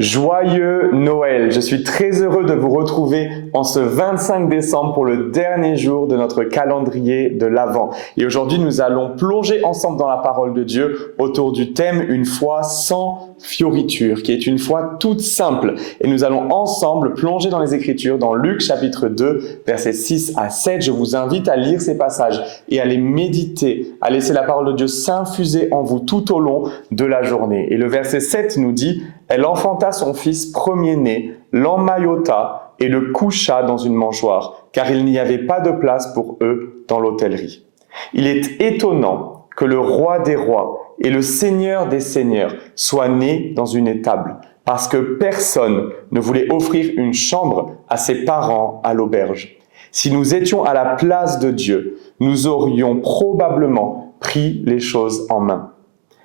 Joyeux Noël! Je suis très heureux de vous retrouver en ce 25 décembre pour le dernier jour de notre calendrier de l'Avent. Et aujourd'hui, nous allons plonger ensemble dans la parole de Dieu autour du thème « Une foi sans fioriture » qui est une foi toute simple. Et nous allons ensemble plonger dans les Écritures, dans Luc chapitre 2, versets 6 à 7. Je vous invite à lire ces passages et à les méditer, à laisser la parole de Dieu s'infuser en vous tout au long de la journée. Et le verset 7 nous dit « Elle enfanta son fils premier-né, l'emmaillota et le coucha dans une mangeoire, car il n'y avait pas de place pour eux dans l'hôtellerie. » Il est étonnant que le roi des rois et le seigneur des seigneurs soient nés dans une étable, parce que personne ne voulait offrir une chambre à ses parents à l'auberge. Si nous étions à la place de Dieu, nous aurions probablement pris les choses en main.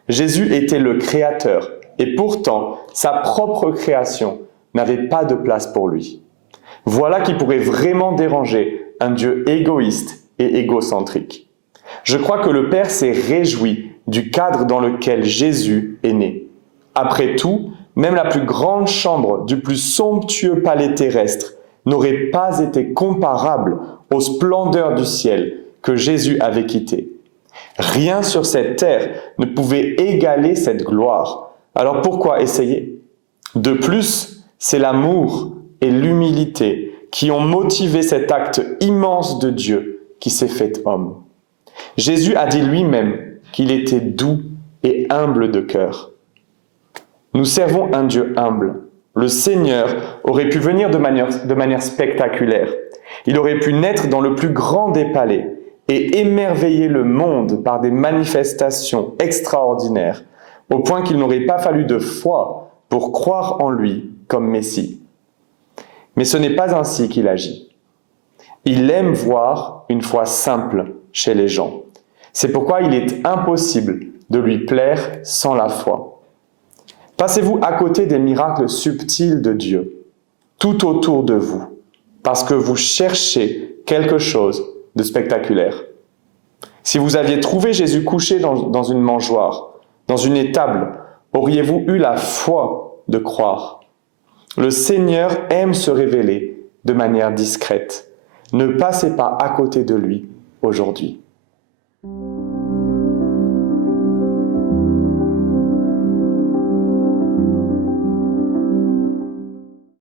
Jésus était le Créateur, et pourtant, sa propre création n'avait pas de place pour lui. Voilà qui pourrait vraiment déranger un Dieu égoïste et égocentrique. Je crois que le Père s'est réjoui du cadre dans lequel Jésus est né. Après tout, même la plus grande chambre du plus somptueux palais terrestre n'aurait pas été comparable aux splendeurs du ciel que Jésus avait quitté. Rien sur cette terre ne pouvait égaler cette gloire. Alors pourquoi essayer? De plus, c'est l'amour et l'humilité qui ont motivé cet acte immense de Dieu qui s'est fait homme. Jésus a dit lui-même qu'il était doux et humble de cœur. Nous servons un Dieu humble. Le Seigneur aurait pu venir de manière spectaculaire. Il aurait pu naître dans le plus grand des palais et émerveiller le monde par des manifestations extraordinaires, au point qu'il n'aurait pas fallu de foi pour croire en lui comme Messie. Mais ce n'est pas ainsi qu'il agit. Il aime voir une foi simple chez les gens. C'est pourquoi il est impossible de lui plaire sans la foi. Passez-vous à côté des miracles subtils de Dieu, tout autour de vous, parce que vous cherchez quelque chose de spectaculaire. Si vous aviez trouvé Jésus couché dans une mangeoire, dans une étable, auriez-vous eu la foi de croire? Le Seigneur aime se révéler de manière discrète. Ne passez pas à côté de lui aujourd'hui.